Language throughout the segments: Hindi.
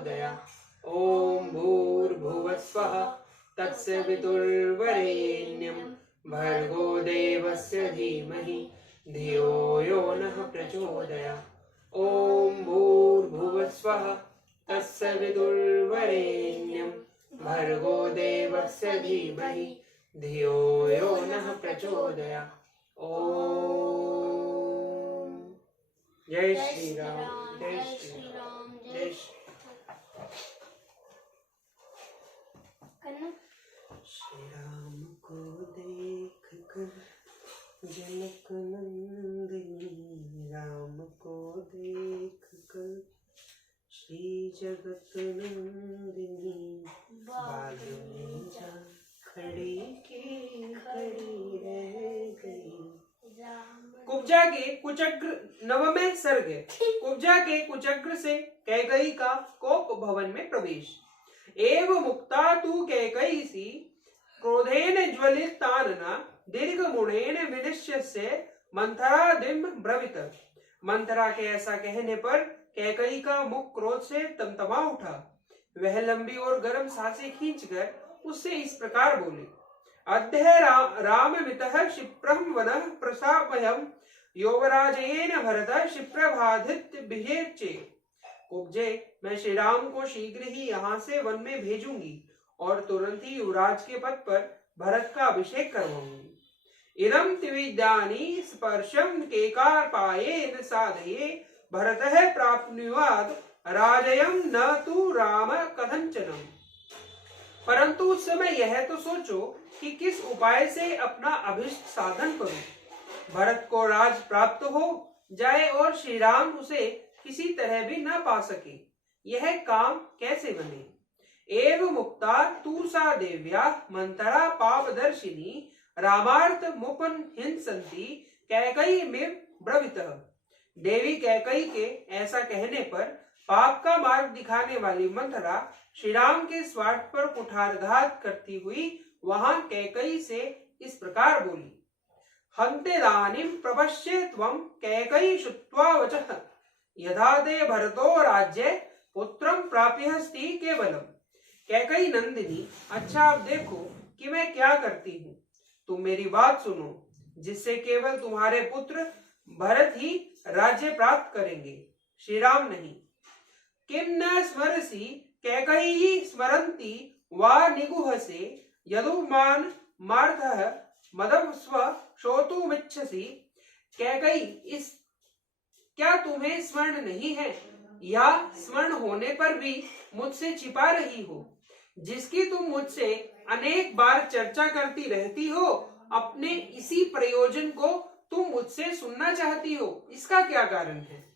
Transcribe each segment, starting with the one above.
प्रचोदयात्। ओम भूर्भुवस्वः तत्सवितुर्वरेण्यं भर्गो देवस्य धीमहि धियो यो नः प्रचोदयात्। ओम भूर्भुवस्वः तत्सवितुर्वरेण्यं भर्गो देवस्य धीमहि धियो यो नः प्रचोदयात्। ओम जय श्री राम, जय श्री राम, जय श्री राम को देख कर जनक नंदिनी, राम को देख कर श्री जगत नंदिनी बाग में जा खड़ी की खड़ी रह गई। कुब्जा के कुचक्र नवमे सर्ग। कुब्जा के कुचक्र से कैकई का कोप भवन में प्रवेश। एव मुक्ता तू कैकयीसी क्रोधेन ज्वलितानना दीर्घ मुड़ेन विनिश्यस्य मंथरा दिम ब्रवीत। मंथरा के ऐसा कहने पर कैकई का मुख क्रोध से तमतमा उठा। वह लंबी और गर्म सांसें खींचकर उससे इस प्रकार बोली। अद्य राममितः क्षिप्रं वनः प्रशामयम् योगराजेन भरत क्षिप्रबाधित बिहेचे। कुब्जे, मैं श्री राम को शीघ्र ही यहाँ से वन में भेजूंगी और तुरंत ही युवराज के पद पर भरत का अभिषेक करवाऊंगी। इदं त्रिविद्यानि स्पर्शं केकारपायेन साधये भरतः प्राप्नुयात् राजयं न तु राम कथंचनम्। परंतु उस समय यह तो सोचो कि किस उपाय से अपना अभिष्ट साधन करूं। भरत को राज प्राप्त हो जाए और श्री राम उसे किसी तरह भी न पा सके, यह काम कैसे बने। एव मुक्ता तू सा देव्या मंथरा पापदर्शिनी रामार्थ मुपन हिंसंती कैकयी में ब्रवीतः। देवी कैकयी के ऐसा कहने पर पाप का मार्ग दिखाने वाली मंथरा श्री राम के स्वार्थ पर कुठारघात करती हुई वहां कैकयी से इस प्रकार बोली। हन्तेदानीं प्रपश्ये त्वं कैकयी श्रुत्वा वचः यथा ते भरतो राज्ये पुत्रं प्राप्यस्ति केवलम्। कैकयी नंदिनी, अच्छा आप देखो कि मैं क्या करती हूँ। तुम मेरी बात सुनो, जिससे केवल तुम्हारे पुत्र भरत ही राज्य प्राप्त करेंगे, श्री राम नहीं। किम न स्मरसि कैकयी स्मरन्ति वा निगुहसे यदुमान मार्थः मदव स्व श्रोतुमिच्छसि। कैकयी, इस क्या तुम्हें स्मरण नहीं है या स्मरण होने पर भी मुझसे छिपा रही हो, जिसकी तुम मुझसे अनेक बार चर्चा करती रहती हो। अपने इसी प्रयोजन को तुम मुझसे सुनना चाहती हो, इसका क्या कारण है।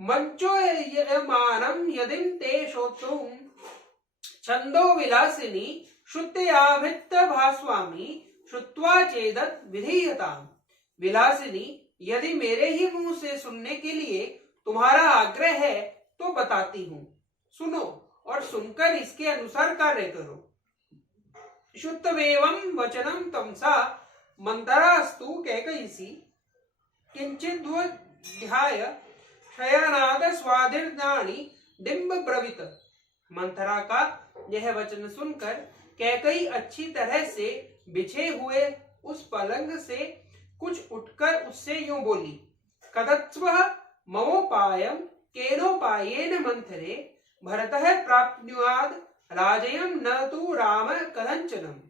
मंचो यमानम यदिम ते श्रोतुम छंदो विलासिनी श्रुत्याभित्त भास्वामी श्रुत्वा चेदत विधीयताम्। विलासिनी, यदि मेरे ही मुंह से सुनने के लिए तुम्हारा आग्रह है तो बताती हूँ, सुनो और सुनकर इसके अनुसार कार्य करो। शुद्धवेवं वचनं तमसा मंतरास्तु कैकयीसी किंचिद्ध्याय शयनाद स्वादिर्दानी डिम्ब ब्रवीत। मंथरा का यह वचन सुनकर कैकयी अच्छी तरह से बिछे हुए उस पलंग से कुछ उठकर उससे यूं बोली। कदत्स्व ममोपायं केनोपायेन मंथरे भरतः प्राप्नुयात् राजयं न तु राम कथंचनम्।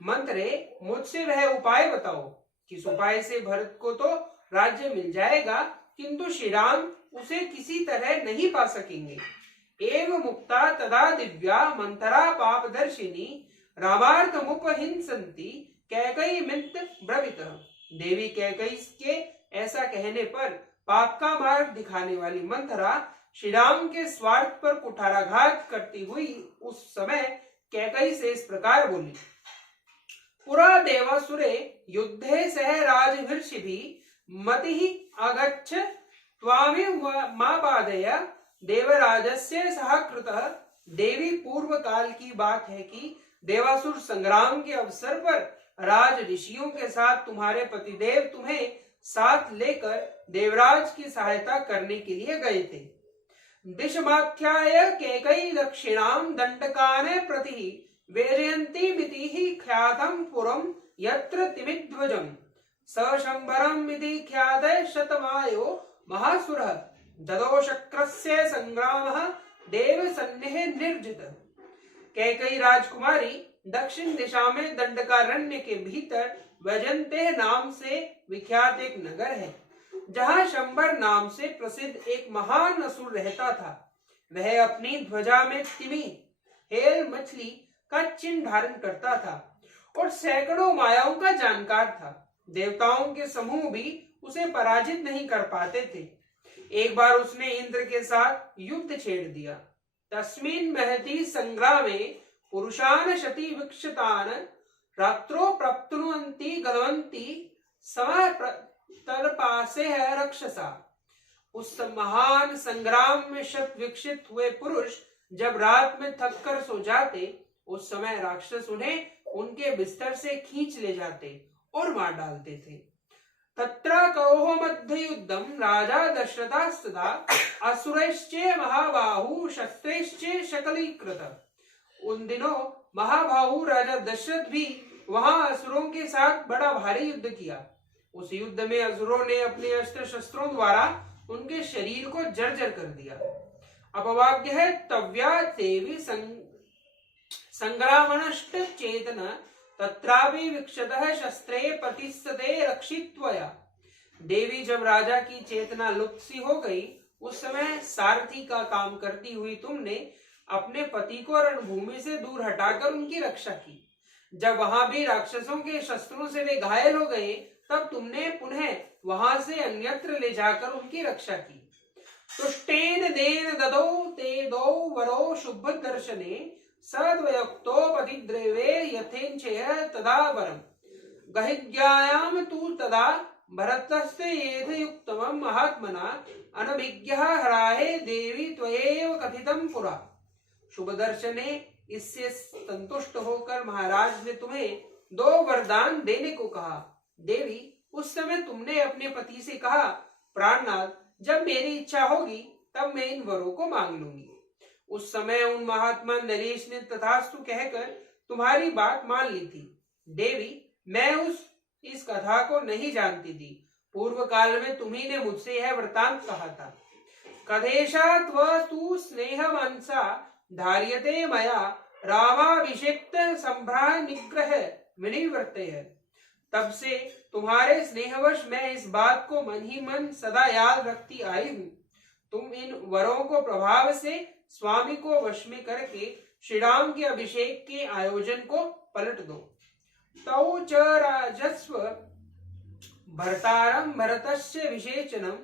मंत्रे, मुझसे वह उपाय बताओ, किस उपाय से भरत को तो राज्य मिल जाएगा किंतु श्री राम उसे किसी तरह नहीं पा सकेंगे। एव मुक्ता तदा दिव्या मंथरा पापदर्शिनी रामार्थमुपहिंसन्ति कैकयी मित ब्रवीतः। देवी कैकयी के ऐसा कहने पर पाप का मार्ग दिखाने वाली मंथरा श्री राम के स्वार्थ पर कुठाराघात करती हुई उस समय कैकयी से इस प्रकार बोली। पुरा देवासुरे युद्धे सह राजभिर्षिभिः मतिः अगच्छ त्वामेव मा बाधय देवराजस्य सह कृतः। देवी, पूर्व काल की बात है कि देवासुर संग्राम के अवसर पर राज ऋषियों के साथ तुम्हारे पतिदेव तुम्हें साथ लेकर देवराज की सहायता करने के लिए गए थे। दिशमाख्याय कैकयी दक्षिणां दण्डकाने प्रति वेजयन्ती मितिः ख्यातं पुरं यत्र तिमिध्वजम् सशंबरम् इति ख्याते शतमायो महासुरः ददो शक्रस्य संग्रामः देव सन्निहे निर्जित। कैकयी राजकुमारी दक्षिण दिशा में दंडकारण्य के भीतर वैजयंती नाम से विख्यात एक नगर है, जहां शंबर नाम से प्रसिद्ध एक महान असुर रहता था। वह अपनी ध्वजा में तिमी हेल मछली का चिन्ह धारण करता था और सैकड़ों मायाओं का जानकार था। देवताओं के समूह भी उसे पराजित नहीं कर पाते थे। एक बार उसने इंद्र के साथ युद्ध छेड़ दिया। तस्मिन् महती संग्रामे पुरुषान शती विक्षतान रात्रो प्रप्तुन्वन्ति गलवन्ति समय तर्पासे रक्षसा। उस महान संग्राम में शत विक्षित हुए पुरुष जब रात में थक कर सो जाते, उस समय राक्षस उन्हें उनके बिस्तर से खींच ले जाते और मार डालते थे। तत्र करोह मध्य युद्धम राजा दशरथस्तदा असुरैश्चे महाबाहु शस्त्रैश्चे शकलीकृत। उन दिनों महाबाहु राजा दशरथ भी वहां असुरों के साथ बड़ा भारी युद्ध किया। उस युद्ध में असुरों ने अपने अस्त्र शस्त्रों द्वारा उनके शरीर को जर्जर कर दिया। अपवाद्य है तव्या देवी संग्रामनष्ट चेतन तत्रापि विक्षतः शस्त्रे प्रतिस्ते रक्षित्वया। देवी जब राजा की चेतना लुप्त सी हो गई, उस समय सारथी का काम करती हुई तुमने अपने पति को रणभूमि से दूर हटाकर उनकी रक्षा की। जब वहां भी राक्षसों के शस्त्रों से वे घायल हो गए, तब तुमने पुनः वहां से अन्यत्र ले जाकर उनकी रक्षा की। तुष्टेन देन ददौ ते दौ वरो शुभ दर्शने सद्वयोक्तो पतिद्रेवे यथेच्छेह तदा वरम गहिज्ञायाम तु तदा भरतस्ते येथ युक्तमं महात्मना अनभिज्ञः हराहे देवी त्वयैव कथितं पुरा। शुभ दर्शने इससे संतुष्ट होकर महाराज ने तुम्हें 2 वरदान देने को कहा। देवी, उस समय तुमने अपने पति से कहा, प्राणनाथ, जब मेरी इच्छा होगी तब मैं इन वरों को मांग लूंगी। उस समय उन महात्मा नरेश ने तथास्तु कहकर तुम्हारी बात मान ली थी। देवी, मैं इस कथा को नहीं जानती थी। पूर्व काल में तुम्ही ने मुझसे यह वृतांत कहा था। कथेशा तु स्नेहवंसा धार्यते मया रामाभिषेक्त संभ्राह निग्रह विनिवृत्ते है। तब से तुम्हारे स्नेहवश मैं इस बात को मन ही मन सदा याद रखती आई हूँ। तुम इन वरों को प्रभाव से स्वामी को वश में करके श्री राम के अभिषेक के आयोजन को पलट दो। तौ च राजस्व भर्तारं भरतस्य विशेचनम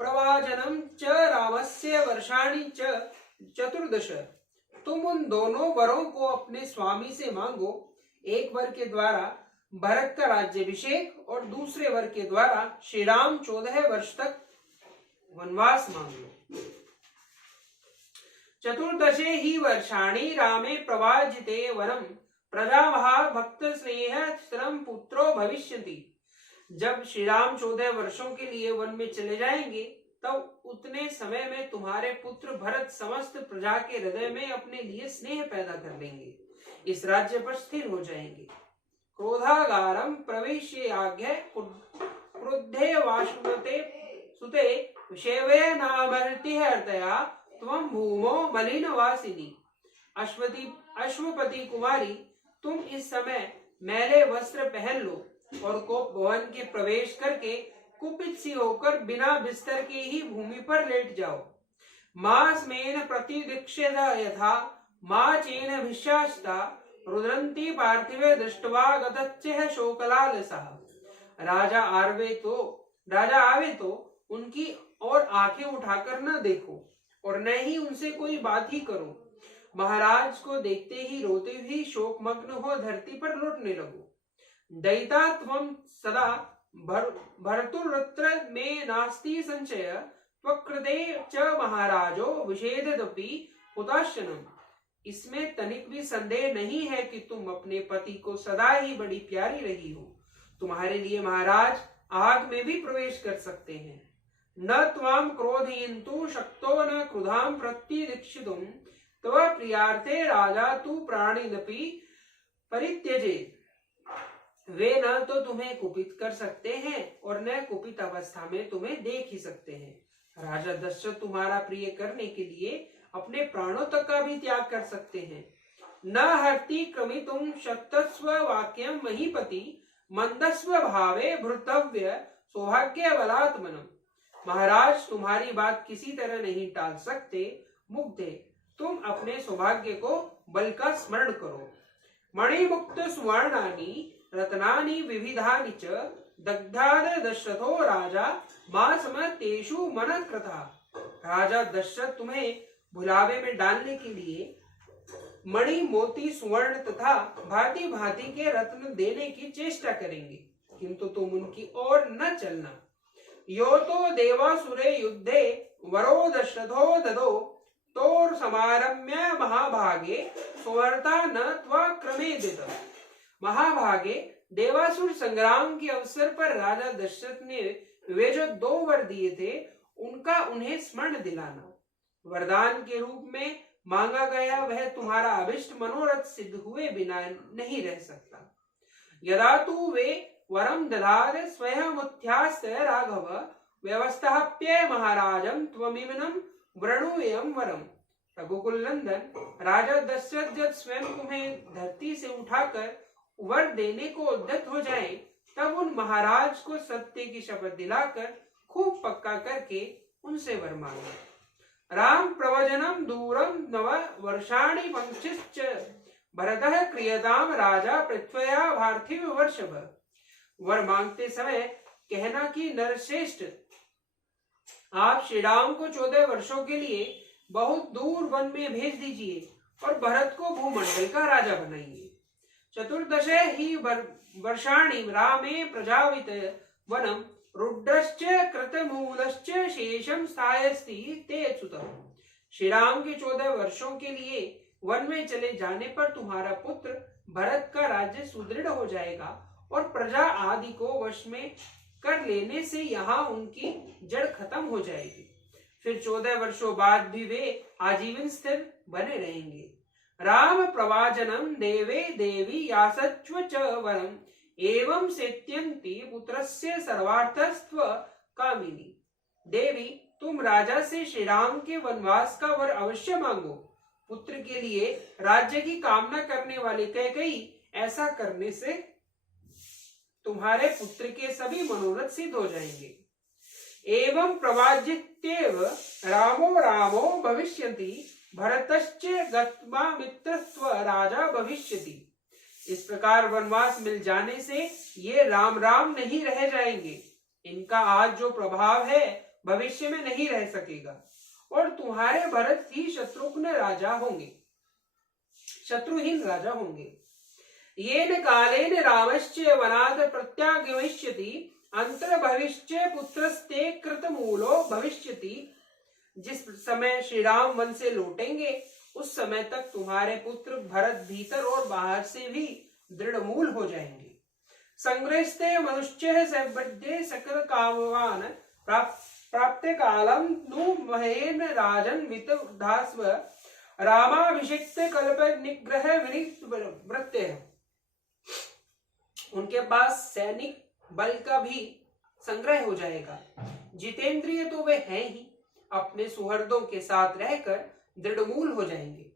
प्रवाजनम च रामस्य वर्षाणि च 14। तुम उन दोनों वरों को अपने स्वामी से मांगो। एक वर के द्वारा भरत का राज्याभिषेक और दूसरे वर के द्वारा श्री राम 14 वर्ष तक वनवास मांग लो। 14 ही वर्षाणि रामे प्रवाजिते वनम प्रजामहा भक्त स्नेह स्थिरम पुत्रो भविष्यति। जब श्री राम 14 वर्षों के लिए वन में चले जाएंगे, तब उतने समय में तुम्हारे पुत्र भरत समस्त प्रजा के हृदय में अपने लिए स्नेह पैदा कर लेंगे, इस राज्य पर स्थिर हो जाएंगे। क्रोधागारम प्रवेश्य आज्ञा क्रुद्धे वाशुमते सुते विषेवे नामर्ति हर्तया त्वं भूमो मलिनवासिनी। अश्वपति कुमारी, तुम इस समय मैले वस्त्र पहन लो और कोप भवन के प्रवेश करके कुपित सी होकर बिना बिस्तर के ही भूमि पर लेट जाओ। मास्मेन प्रतिदीक्षेत यथा मा चेन भिष्यास्ता रुद्रंती पार्थिवे दृष्ट्वा गतच्चेह शोकलालसः। राजा आवे तो उनकी और आंखें उठाकर न देखो और न ही उनसे कोई बात ही करो। महाराज को देखते ही रोते हुए शोकमग्न हो धरती पर लौटने लगो। दयिता त्वं सदा भर्तुर्यत्र मे नास्ति संशय त्वकृते च महाराजो विषेदपि हुताशनम। इसमें तनिक भी संदेह नहीं है कि तुम अपने पति को सदा ही बड़ी प्यारी रही हो। तुम्हारे लिए महाराज आग में भी प्रवेश कर सकते हैं। न त्वां क्रोधयन्तु शक्तो न क्रुधां प्रत्यदीक्षितुं तव प्रियार्थे राजा तू प्राणिनपि परित्यजेत्। वे न तो तुम्हें कुपित कर सकते हैं और न कुपित अवस्था में तुम्हें देख ही सकते हैं। राजा दशरथ तुम्हारा प्रिय करने के लिए अपने प्राणों तक का भी त्याग कर सकते हैं। न हर्ति क्रमितुं शक्तस्व वाक्यं महीपति मंदस्व भावे भृतव्य सौभाग्य बलात्मनम्। महाराज तुम्हारी बात किसी तरह नहीं टाल सकते। मुग्धे तुम अपने सौभाग्य को बल का स्मरण करो। मणिमुक्त सुवर्णानि रत्नानि विविधानि च दग्धाद दशरथो राजा मासम तेषु मन कृता। राजा दशरथ तुम्हें भुलावे में डालने के लिए मणि मोती सुवर्ण तथा भांति भांति के रत्न देने की चेष्टा करेंगे, किंतु तुम उनकी ओर न चलना। यो तो देवासुरे युद्धे वरो दशरथो ददो तोर समारम्य महाभागे सुवर्ता न त्वा क्रमेदित। महाभागे देवासुर संग्राम के अवसर पर राजा दशरथ ने वे जो 2 वर दिए थे उनका उन्हें स्मरण दिलाना। वरदान के रूप में मांगा गया वह तुम्हारा अभिष्ट मनोरथ सिद्ध हुए बिना नहीं रह सकता। यदा तू वे वरम दधार स्वयं उत्थ्यास्त राघव व्यवस्थाप्य महाराजम त्वमिमनं वृणुयं वरम। रघुकुल नंदन राजा दशरथ जब स्वयं तुम्हें धरती से उठाकर वर देने को उद्यत हो जाए तब उन महाराज को सत्य की शपथ दिलाकर खूब पक्का करके उनसे वर मांगो। राम प्रवचनम दूरम नव वर्षाणि पंक्षिश्च भरतः क्रियताम राजा पृथ्व्या पार्थिव वर्षभ। वर मांगते समय कहना कि नरश्रेष्ठ आप श्री राम को 14 वर्षों के लिए बहुत दूर वन में भेज दीजिए और भरत को भूमंडल का राजा बनाइए। चतुर्दश ही वर्षाणि रामे प्रजावित वनम रुद्रश्च कृतमूलश्च शेषम स्थायस्ति ते अच्युतः। श्री राम के 14 वर्षों के लिए वन में चले जाने पर तुम्हारा पुत्र भरत का राज्य सुदृढ़ हो जाएगा और प्रजा आदि को वश में कर लेने से यहाँ उनकी जड़ खत्म हो जाएगी। फिर 14 वर्षों बाद भी वे आजीवन स्थिर बने रहेंगे। राम प्रवाजनम देवे देवी यासच्व च वरम एवं सेत्यंति पुत्रस्य सर्वार्थस्त्व कामिनी। देवी तुम राजा से श्री राम के वनवास का वर अवश्य मांगो। पुत्र के लिए राज्य की कामना करने वाले कैकेयी ऐसा करने से तुम्हारे पुत्र के सभी मनोरथ सिद्ध हो जाएंगे। एवं प्रवाजित्येव रामो रामो भविष्यति भरतश्च गत्वा मित्रस्त्व राजा भविष्यति। इस प्रकार वनवास मिल जाने से ये राम राम नहीं रह जाएंगे। इनका आज जो प्रभाव है भविष्य में नहीं रह सकेगा और तुम्हारे भरत ही शत्रुघ्न राजा होंगे, शत्रुहीन राजा होंगे। येन कालेन रामश्च वनात् प्रत्यागमिष्यति अंतर्भविष्य पुत्रस्ते कृतमूलो भविष्यति। जिस समय श्री राम वन से लौटेंगे उस समय तक तुम्हारे पुत्र भरत भीतर और बाहर से भी दृढ़ मूल हो जाएंगे। संग्रस्ते मनुष्य सर्वज्ञ सकल कामवान प्राप्त कालम नु महेन राजन वितधास्व रामाभिषिक्त कल्प निग्रह वृत्य। उनके पास सैनिक बल का भी संग्रह हो जाएगा। जितेंद्रिय तो वे हैं ही, अपने सुहृदों के साथ रहकर दृढ़मूल हो जाएंगे।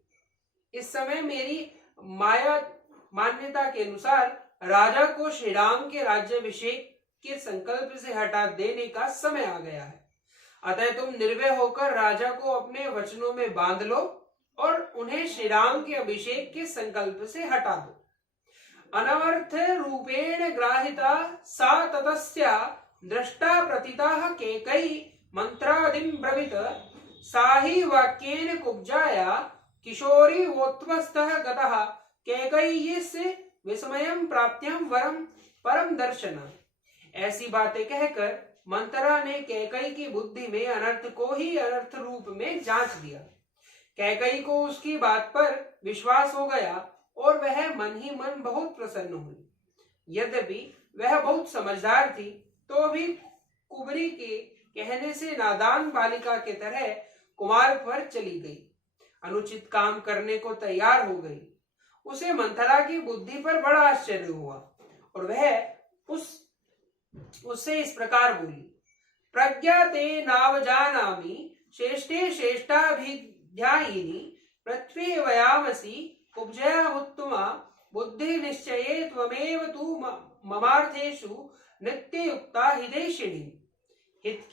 इस समय मेरी मान्यता के अनुसार राजा को श्री राम के राज्याभिषेक के संकल्प से हटा देने का समय आ गया है। अतः तुम निर्भय होकर राजा को अपने वचनों में बांध लो और उन्हें श्री राम के अभिषेक के संकल्प से हटा दो। अनवर्थ रूपेण ग्राहिता सा ततस्या दृष्टा प्रतिता केकई मंत्रादिम ब्रवीत साहि वाक्येन कुब्जाया किशोरी वोत्वस्तः गतः कैकेयीस्य विस्मयं प्राप्त्यं वरम परम दर्शन। ऐसी बातें कहकर मंत्रा ने कैकेयी की बुद्धि में अनर्थ को ही अनर्थ रूप में जांच दिया। कैकेयी को उसकी बात पर विश्वास हो गया और वह मन ही मन बहुत प्रसन्न हुई। यद्यपि वह बहुत समझदार थी तो भी कुबरी के कहने से नादान बालिका के तरह कुमार पर चली गई, अनुचित काम करने को तैयार हो गई। उसे मंथरा की बुद्धि पर बड़ा आश्चर्य हुआ और वह उससे इस प्रकार बोली, प्रज्ञा ते नावजानामि श्रेष्ठे श्रेष्ठाभिध्यायिनी पृथ्वी वयामसि कुब्जया उत्तमा बुद्धि निश्चये त्वमेव तु ममार्थेषु नित्य युक्ता हितैषिणी। हित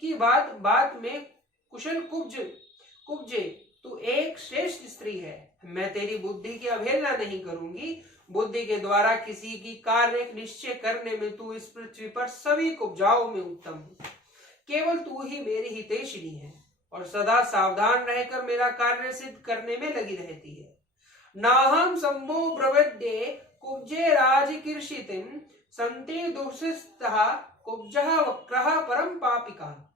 की बात में कुशल कुब्जे तू एक श्रेष्ठ स्त्री है। मैं तेरी बुद्धि की अवहेलना नहीं करूंगी। बुद्धि के द्वारा किसी की कार्य निश्चय करने में तू इस पृथ्वी पर सभी कुब्जाओं में उत्तम है। केवल तू ही मेरी हितैषिणी है और सदा सावधान रहकर मेरा कार्य सिद्ध करने में लगी रहती है। नाहम संभो प्रवद्ये कुब्जे राजकीर्षितिम संते दुष्टः कुब्जः वक्रः परम पापिका।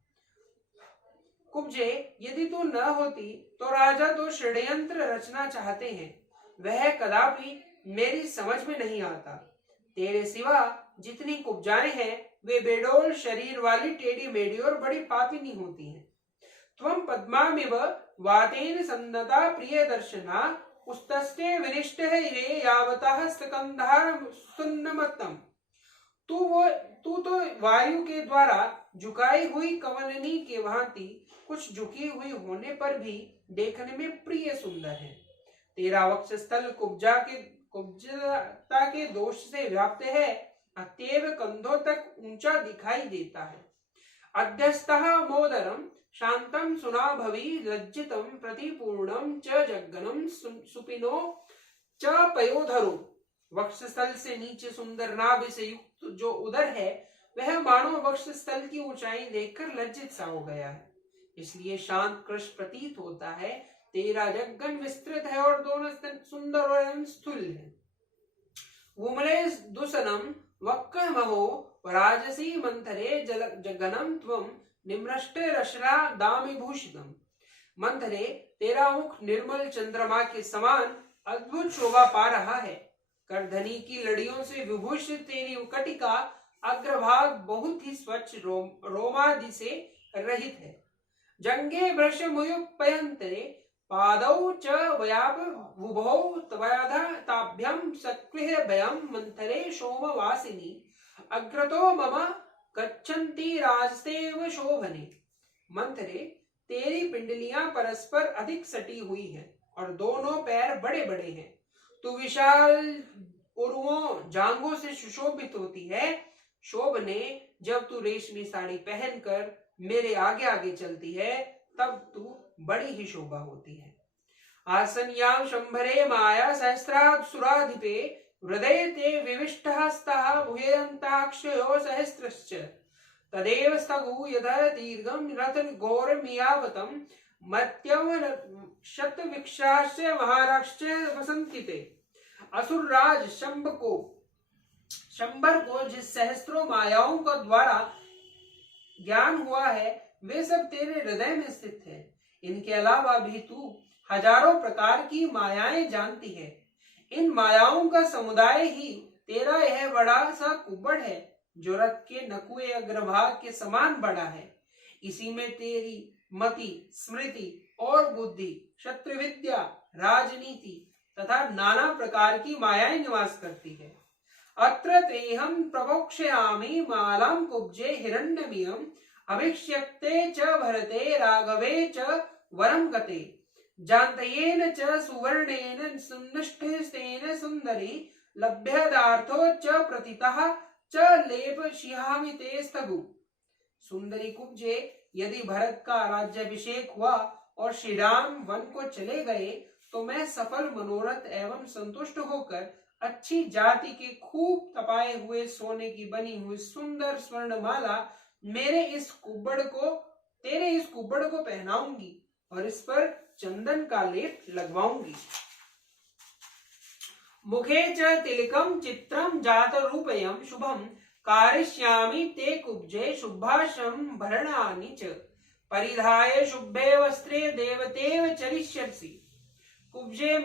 कुब्जे, यदि तू न होती तो राजा तो षड्यंत्र रचना चाहते हैं, वह कदापि मेरी समझ में नहीं आता। तेरे सिवा जितनी कुब्जाएं हैं वे बेडोल शरीर वाली टेढ़ी मेढ़ी और बड़ी पापिनी होती हैं। त्वं पद्मामिव वातेन सन्नता प्रिय दर्शना उस्तस्ते विनिष्टः ये यावतः स्कंधार सुन्नमत्तम। तू तो वायु के द्वारा झुकाई हुई कमलनी के भांति कुछ झुकी हुई होने पर भी देखने में प्रिय सुंदर है। तेरा वक्षस्थल कुब्जता के दोष से व्याप्त है, अतएव कंधों तक ऊंचा दिखाई देता है। अध्यस्तः मोदरम शांतम सुनाभवी लज्जितम प्रतिपूर्णम च जग्गनम सुपिनो च पयोधरो। वक्षस्थल से नीचे सुंदर नाभि से युक्त जो उदर है वह मानो वक्षस्थल की ऊंचाई देखकर लज्जित सा हो गया है, इसलिए शांत कृश प्रतीत होता है। तेरा जग्गन विस्तृत है और दोनों सुंदर और स्थूल है। वुमले दुसनम वक्क महो राजसी मंथरे जगनम त्वम निम्रष्ट रशरा दामिभूषितम। मंथरे, तेरा मुख निर्मल चंद्रमा के समान अद्भुत शोभा पा रहा है। करधनी की लड़ियों से विभूषित तेरी कटिका अग्रभाग बहुत ही स्वच्छ रोमादि से रहित है। जंगे वृष मुयुपयंतरे पादौ च वयाप वुभौ त्वयाधा ताभ्यम सक्विह भयम मंथरे सोमवासिनी अग्रतो मम गच्छन्ति राजसेव शोभने। मंथरे, तेरी पिंडलियां परस्पर अधिक सटी हुई हैं और दोनों पैर बड़े बड़े हैं। तू विशाल उरुओं जांघों से सुशोभित होती है। शोभने, जब तू रेशमी साड़ी पहनकर मेरे आगे आगे चलती है तब तू बड़ी ही शोभा होती है। आसन्यां शंभरे माया सहस्रात् सुराधिपे हृदय ते विविष्टः स्तः भूयन्ताक्षयो सहस्रश्च। तदेव स्थगु यतः दीर्घं रथ घोरमियावतं मत्यम शतविक्षाश्च महाराष्ट्र वसंति ते। असुरराज शंबर को जिस सहस्त्रों मायाओं का द्वारा ज्ञान हुआ है वे सब तेरे हृदय में स्थित है। इनके अलावा भी तू हजारों प्रकार की मायाएं जानती है। इन मायाओं का समुदाय ही तेरा यह बड़ा सा कुब्बड़ है जो रथ के नकुए अग्रभाग के समान बड़ा है। इसी में तेरी मति, स्मृति और बुद्धि, शत्रु विद्या, राजनीति तथा नाना प्रकार की मायाएं निवास करती है। अत्र तेहं प्रवक्ष्यामि मालां कुब्जे हिरण्यमियं अभिष्यक्ते च भरते राघवे च वरं गते। जान्तयेन च सुवर्णेन सुन्निष्ठेन सुन्दरी लभ्यदार्थो च प्रतितः च लेपशिहामि ते स्तगु। सुंदरी कुब्जे, यदि भरत का राज्याभिषेक हुआ और श्री राम वन को चले गए तो मैं सफल मनोरथ एवं संतुष्ट होकर अच्छी जाति के खूब तपाए हुए सोने की बनी हुई सुंदर स्वर्णमाला तेरे इस कुब्बड़ को पहनाऊंगी और इस पर चंदन का लेप लगवाऊंगी। मुखे च तिलकम चित्रम जात रूपयम शुभम कारिष्यामि ते कुब्जे शुभाशम भरणानि च परिधाय शुभे वस्त्रे देवतेव चरिष्यसि। कुब्जे,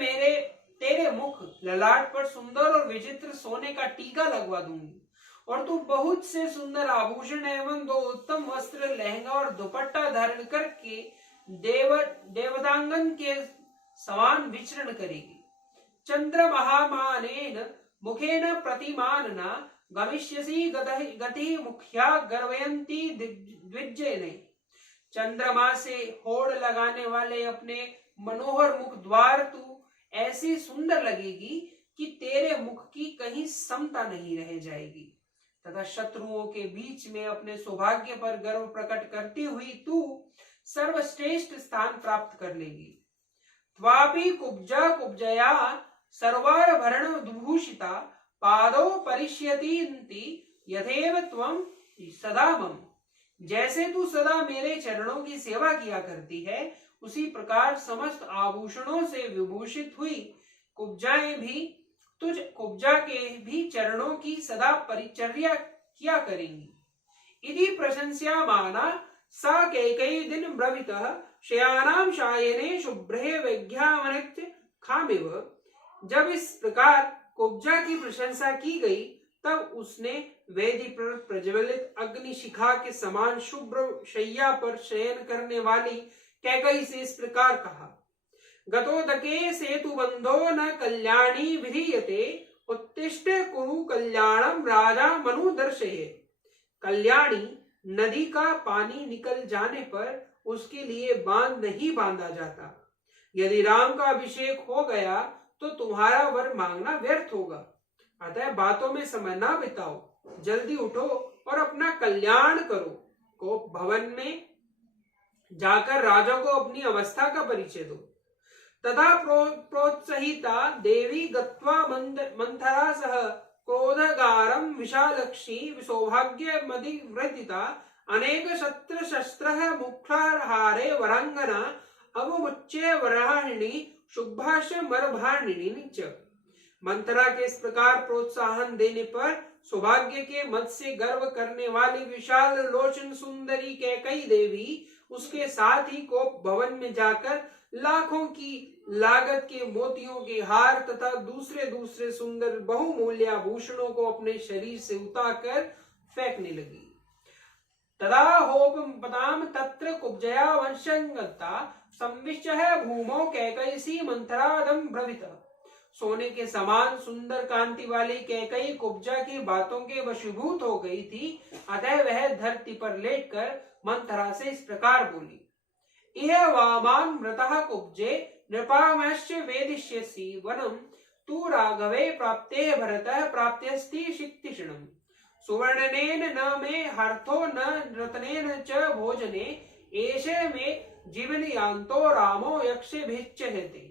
तेरे मुख ललाट पर सुंदर और विचित्र सोने का टीका लगवा दूंगी और तू बहुत से सुंदर आभूषण एवं 2 उत्तम वस्त्र, लहंगा और दुपट्टा धारण करके देवतांगन के समान विचरण करेगी। चंद्र महामानेन मुखेन प्रतिमानना गमिष्यसि गति मुख्या गर्वयंती द्विजयने। चंद्रमा से होड़ लगाने वाले अपने मनोहर मुख द्वार तू ऐसी सुंदर लगेगी कि तेरे मुख की कहीं समता नहीं रह जाएगी, तथा शत्रुओं के बीच में अपने सौभाग्य पर गर्व प्रकट करती हुई तू सर्वश्रेष्ठ स्थान प्राप्त कर लेगी। त्वापि कुब्जा कुब्जया सर्वाभरण विभूषिता पादौ परिष्यन्ति यथेव त्वं सदा मम। जैसे तू सदा मेरे चरणों की सेवा किया करती है, उसी प्रकार समस्त आभूषणों से विभूषित हुई कुब्जा के भी चरणों की सदा परिचर्या किया करेंगी। इति प्रशंस्यमाना सा कैकेयी दिन ब्रवीतः शयानां शायने शुभ्रे वैज्ञामनित्य खामिव। जब इस प्रकार कुब्जा की प्रशंसा की गई, तब उसने वेदी पर प्रज्वलित अग्नि शिखा के समान शुभ्र शैया पर शयन करने वाली कैकेयी से इस प्रकार कहा। गतोदके सेतु बंधो न कल्याणी विधीयते उत्तिष्ठ कुरु कल्याणम राजा मनु दर्शये। कल्याणी, नदी का पानी निकल जाने पर उसके लिए बांध नहीं बांधा जाता। यदि राम का अभिषेक हो गया तो तुम्हारा वर मांगना व्यर्थ होगा। अतः बातों में समय ना बिताओ, जल्दी उठो और अपना कल्याण करो। को भवन में जाकर राजा को अपनी अवस्था का परिचय दो। तथा प्रोत्साहिता देवी गत्वा मंथरा सह क्रोधगारम विशालक्षी सौभाग्यमधिवृतिता अनेक शस्त्र शस्त्र मुक्ताहारे वरांगना अवमुच्य वराहिणी शुभाष मरभाणिनी च। मंथरा के इस प्रकार प्रोत्साहन देने पर सौभाग्य के मद से गर्व करने वाली विशाल लोचन सुंदरी कैकेयी देवी उसके साथ ही कोप भवन में जाकर लाखों की लागत के मोतियों के हार तथा दूसरे दूसरे सुंदर बहुमूल्य आभूषणों को अपने शरीर से उतारकर फेंकने लगी। तदा होपम तत्र कुब्जया वंशंगता संविष्टः भूमौ कैकेयी मंथरादम ब्रवीत। सोने के समान सुंदर कांति वाली कैकेयी कुब्जा की बातों के वशीभूत हो गई थी, अतः वह धरती पर लेटकर मंथरा से इस प्रकार बोली। इह वामां मृतः कुब्जे नृपामश्च वेदिष्यसि वनम तू राघवे प्राप्ते भरतः प्राप्त्यस्ति शिक्तिषणम्। सुवर्णनेन न मे हर्थो न रत्नेन च भोजने एषे मे जीवनयान्तो रामो यक्षभिच्यते।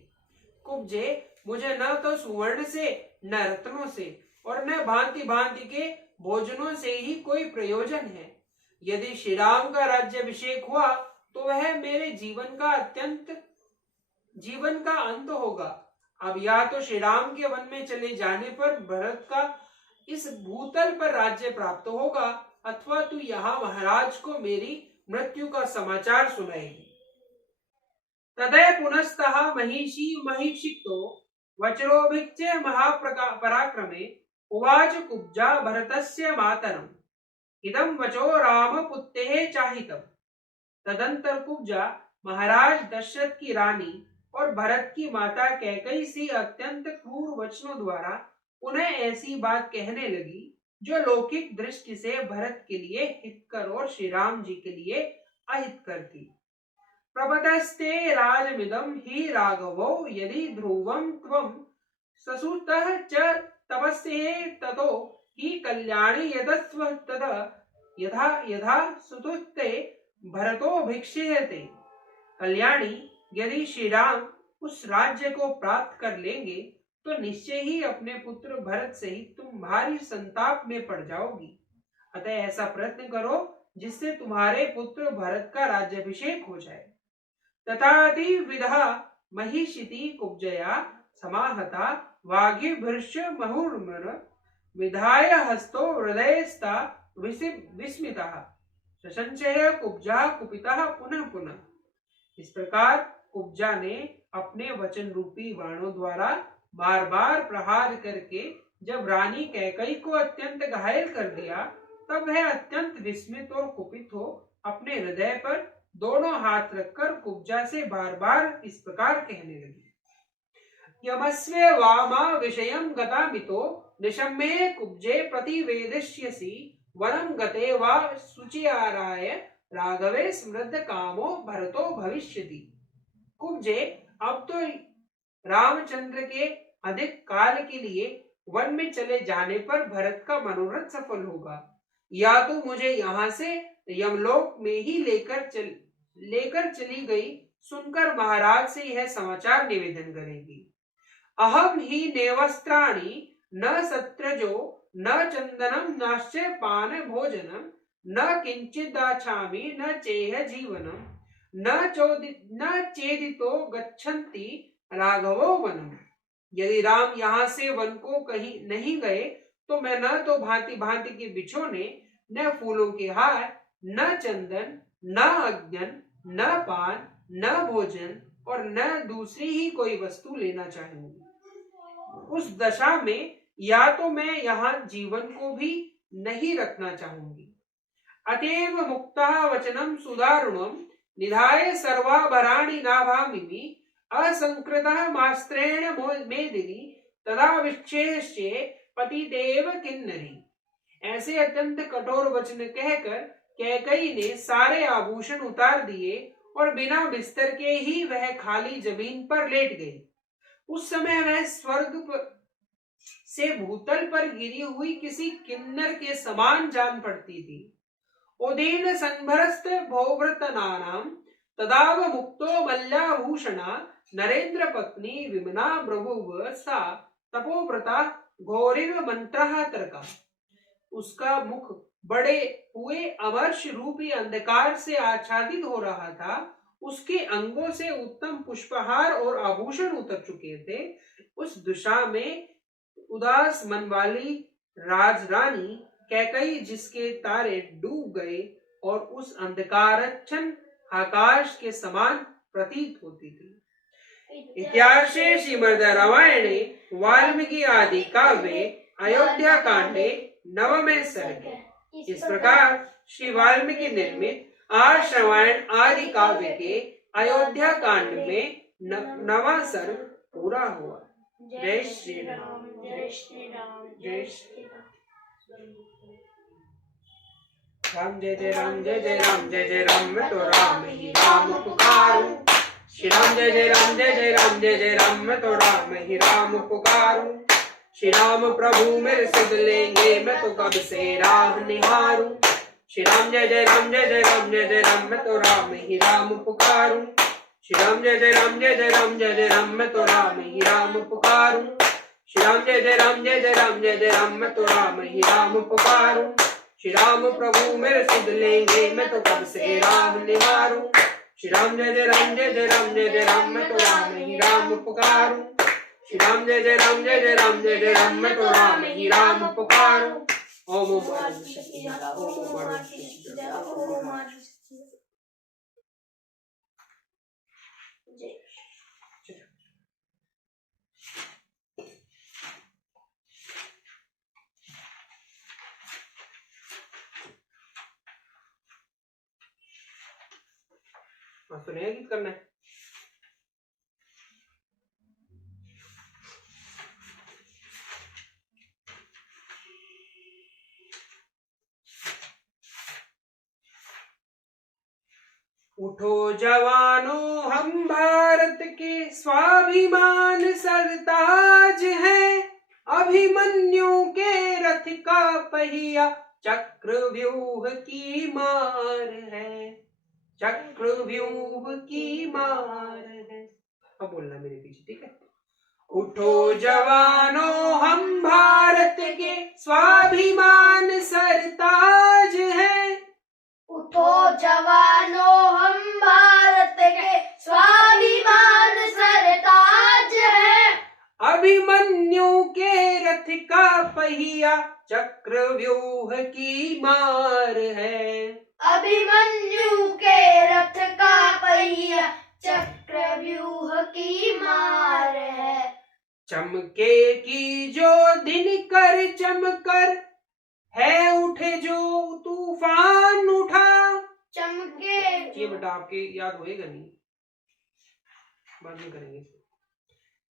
कुब्जे, मुझे न तो सुवर्ण से, न रत्नों से और न भांति भांति के भोजनों से ही कोई प्रयोजन है। यदि श्री राम का राज्याभिषेक हुआ तो वह मेरे जीवन का अंत होगा। अब या तो श्री राम के वन में चले जाने पर भरत का इस भूतल पर राज्य प्राप्त होगा, अथवा तू यहाँ महाराज को मेरी मृत्यु का समाचार सुनाएगी। तदय पुनस्तः महिषी महिषिक्तो वज्रोभिच्य महापराक्रमे उवाच कुब्जा भरतस्य मातरम् इदं वचो रामपुत्तेः चाहितम्। तदंतर कुब्जा महाराज दशरथ की रानी और भरत की माता कैकेयी से अत्यंत क्रूर वचनों द्वारा उन्हें ऐसी बात कहने लगी जो लौकिक दृष्टि से भरत के लिए हितकर और श्री राम जी के लिए अहितकर थी। प्रपतस्ते राजमिदं हि राघवो यदि ध्रुवं त्वं ससुतः च तपस्ये ततो हि कल्याणी यदस्व तद यथा यथा सुतुस्ते भरतो भिक्षेयते। कल्याणी, यदि श्री राम उस राज्य को प्राप्त कर लेंगे तो निश्चय ही अपने पुत्र भरत सहित तुम भारी संताप में पड़ जाओगी। अतः ऐसा प्रयत्न करो जिससे तुम्हारे पुत्र भरत का राज्याभिषेक हो जाए। तथाति विधा महिषिति कुब्जया समाहता वागीभृश्च मुहुर्मुर विधाय हस्तो हृदयस्था विस्मितः ससंचय कुब्जा कुपितः पुनः पुनः। इस प्रकार कुब्जा ने अपने वचन रूपी बाणों द्वारा बार बार प्रहार करके जब रानी कैकई को अत्यंत घायल कर दिया, तब वह अत्यंत विस्मित और कुपित हो अपने हृदय पर दोनों हाथ रखकर कुब्जा से बार बार इस प्रकार कहने लगी। यमस्वे वामा विषयं गतामितो निशम्ये कुब्जे प्रतिवेदिष्यसि वनं गते वा शुचियाराय राघवे समृद्ध कामो भरतो भविष्यति। कुब्जे, अब तो रामचंद्र के अधिक काल के लिए वन में चले जाने पर भरत का मनोरथ सफल होगा, या तो मुझे यहाँ से यमलोक में ही लेकर चली गई सुनकर महाराज से यह समाचार निवेदन करेगी। अहम ही नेवस्त्राणि न सत्रजो न चंदनम नाश्च पान भोजनम न किंचिदाछामि न चेह जीवनम न चेदितो गच्छन्ति राघवो वनम। यदि राम यहाँ से वन को कहीं नहीं गए तो मैं न तो भांति भांति के बिछोने, न फूलों के हार, न चंदन, न अज्ञन, न पान, न भोजन और न दूसरी ही कोई वस्तु लेना चाहूंगी। उस दशा में या तो मैं यहाँ जीवन को भी नहीं रखना चाहूंगी। अतएव मुक्तः वचनम सुदारुणम निधाय सर्वाभराणि नाभामिमि असंकृतः मास्त्रेण मेदिनी तदा विच्छेष्ये पतिदेव किन्नरी। ऐसे अत्यंत कठोर वचन कहकर कैकई ने सारे आभूषण उतार दिए और बिना बिस्तर के ही वह खाली जमीन पर लेट गई। उस समय वह स्वर्ग से भूतल पर गिरी हुई किसी किन्नर के समान जान पड़ती थी। उदीन संभरस्त भोव्रतनानाम तदाव मुक्तो मल्याभूषणा नरेंद्र पत्नी विमना ब्रभुव सा तपोव्रता घोरिव मंत्रः तर्का। उसका मुख बड़े हुए अमर्ष रूपी अंधकार से आच्छादित हो रहा था। उसके अंगों से उत्तम पुष्पहार और आभूषण उतर चुके थे। उस दिशा में उदास मन वाली राजरानी कैकई, जिसके तारे डूब गए और उस अंधकारच्छन्न आकाश के समान प्रतीत होती थी। इत्यार्षे श्रीमद् रामायणे वाल्मीकि आदि काव्ये अयोध्या कांडे नवमे सर्गे। इस प्रकार श्री वाल्मीकि निर्मित आर्ष रामायण आदि काव्य के अयोध्या कांड में नवा सर्ग पूरा हुआ। जय श्री राम, जय श्री राम, जय श्री राम। जय जय राम, जय जय राम, जय जय राम, मैं तो राम ही राम पुकारूं। श्री राम जय जय राम, जय जय राम, जय जय राम, मैं तो राम ही राम पुकारूं। श्री राम प्रभु मेरे सिद्ध लेंगे, मैं तो कब से राह निहारूं। श्री राम जय जय राम, जय जय राम, जय जय राम, मैं तो राम ही राम पुकारूं। श्री राम जय जय राम, जय जय राम, जय जय राम, मैं तो राम ही राम पुकारूं। श्री राम जय जय राम, जय जय राम, जय जय राम, मैं तो राम ही राम पुकारूं। श्री राम प्रभु मेरे सिद्ध लेंगे, मैं तो कब से राह निहारूं। श्री राम जय जय राम, जय जय राम, जय जय राम, मैं तो राम ही राम पुकारूं। श्री राम जय जय राम, जय जय राम, जय जय राम, मैं तो राम ही राम पुकारूं। ओम ओम तो नया गीत करना है। उठो जवानों, हम भारत के स्वाभिमान सरताज हैं। अभिमन्यु के रथ का पहिया चक्रव्यूह की मार है, चक्रव्यूह की मार है। अब बोलना मेरे पीछे, ठीक है। उठो जवानों, हम भारत के स्वाभिमान सरताज हैं। उठो जवानों, हम भारत के स्वाभिमान सरताज हैं। अभिमन्यु के रथ का पहिया चक्रव्यूह की मार है। अभिमन्यु के रथ का पहिया चक्रव्यूह की मार है। चमके की जो दिन कर चमकर है उठे जो तूफान उठा। चमके ये बेटा आपके याद होएगा नहीं, बाद में करेंगे।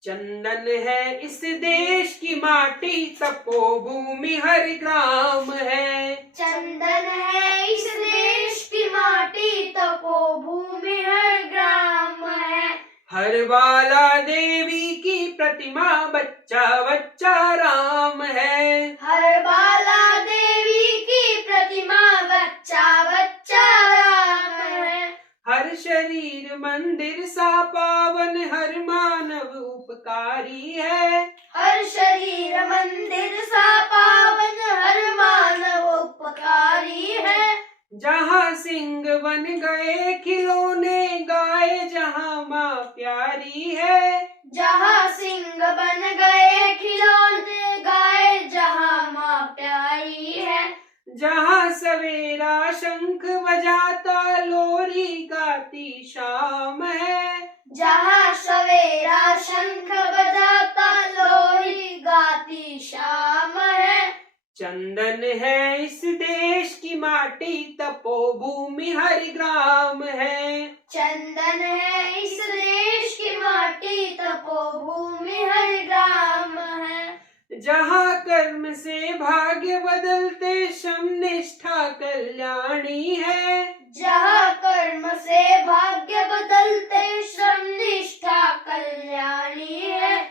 चंदन है इस देश की माटी, तपोभूमि हर ग्राम है। चंदन है इस देश की माटी, तपोभूमि हर ग्राम है। हर बाला देवी की प्रतिमा, बच्चा बच्चा राम है। हर बाला देवी की प्रतिमा, बच्चा बच्चा राम है। हर शरीर मंदिर सा पावन, हर मानव उपकारी है। हर शरीर मंदिर सा पावन, हर मानव उपकारी है। जहाँ सिंह बन गए खिलौने, गाए जहाँ माँ प्यारी है। जहाँ सिंह बन गए खिलौने, गाए जहाँ माँ प्यारी है। जहाँ सवेरा शंख बजाता, लोरी गाती शाम है। जहाँ सवेरा शंख बजाता, लोरी गाती शाम है। चंदन है इस देश की माटी, तपोभूमि हर ग्राम है। चंदन है इस देश की माटी, तपोभूमि हर ग्राम है। जहाँ कर्म से भाग्य बदलते, श्रम निष्ठा कल्याणी है। जहाँ कर्म से भाग्य बदलते, श्रम निष्ठा कल्याणी है।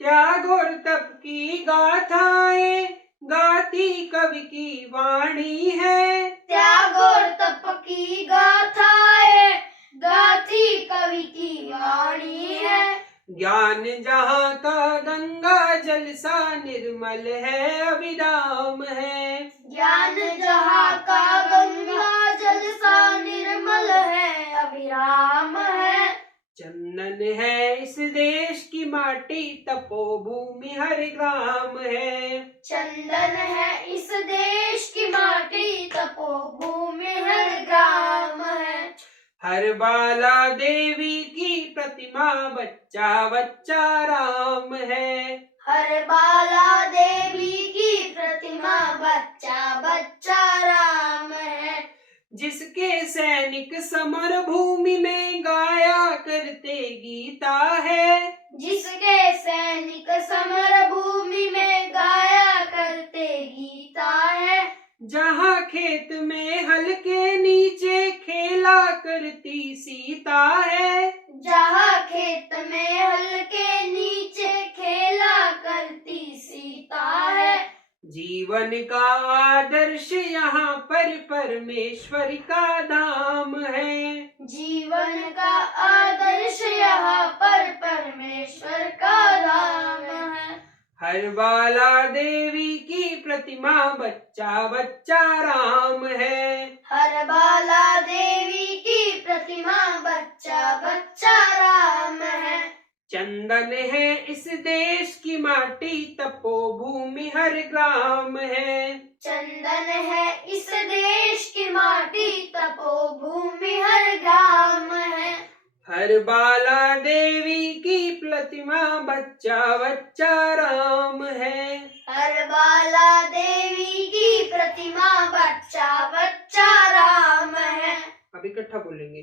त्याग और तप की गाथाएं गाती कवि की वाणी है। त्याग और तप की गाथाएं गाती कवि की वाणी है। ज्ञान जहाँ का गंगा जल सा निर्मल है, अविराम है। ज्ञान जहाँ का गंगा जल सा निर्मल है, अविराम है। चंदन है इस देश की माटी, तपोभूमि हर ग्राम है। चंदन है इस देश की माटी, तपोभूमि हर ग्राम है। हर बाला देवी की प्रतिमा, बच्चा बच्चा राम है। हर बाला देवी की प्रतिमा, बच्चा बच्चा राम है। जिसके सैनिक समर भूमि में गाया करते गीता है। जिसके सैनिक समर भूमि में गाया करते गीता है। जहाँ खेत में हल के नीचे खेला करती सीता है। जहाँ खेत में हल के नीचे खेला करती सीता है। जीवन का आदर्श यहाँ पर परमेश्वर का धाम है। जीवन का आदर्श यहाँ पर परमेश्वर का धाम है। हर बाला देवी की प्रतिमा, बच्चा बच्चा राम है। हर बाला देवी की प्रतिमा, बच्चा बच्चा राम है। चंदन है इस देश की माटी, तपोभूमि हर ग्राम है। चंदन है इस देश की माटी, तपोभूमि हर ग्राम है। हर बाला देवी की प्रतिमा, बच्चा बच्चा राम है। हर बाला देवी की प्रतिमा, बच्चा बच्चा राम है। अब इकट्ठा बोलेंगे।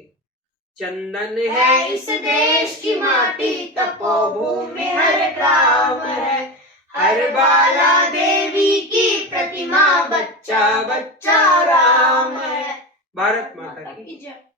चंदन है इस देश की माटी, तपोभूमि हर ग्राम है। हर बाला देवी की प्रतिमा, बच्चा बच्चा राम है। भारत माता की जय।